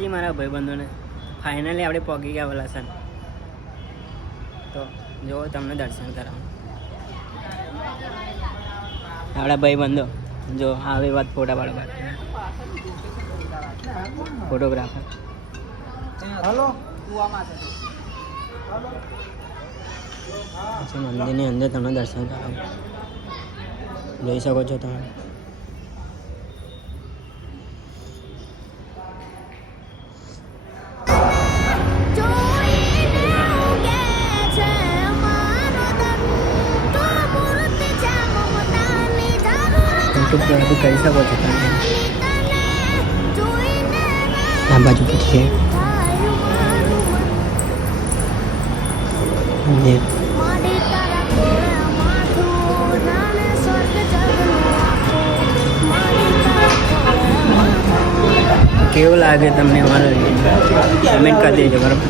માતાજી મારા ભાઈબંધોને. ફાઇનલી આપણે પહોંચી ગયા વલાસણ. તો જો તમને દર્શન કરાવું. આપણા ભાઈબંધો જો આવી વાત ફોટા પાડવા ફોટોગ્રાફર. હલો પછી મંદિરની અંદર તમને દર્શન કરાવું. જોઈ શકો છો તમે. યુટ્યુબ કરી શકો છો તમે. આ બાજુ પછી મંદિર. કેવું લાગે તમને અમારો કમેન્ટ કરી દેજો બરાબર.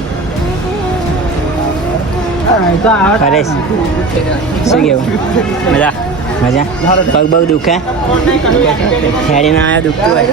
હરેશ શું કેવું? મજા મજા. પગ બગ દુખે ખેડી ના આવ્યા દુખતું હોય.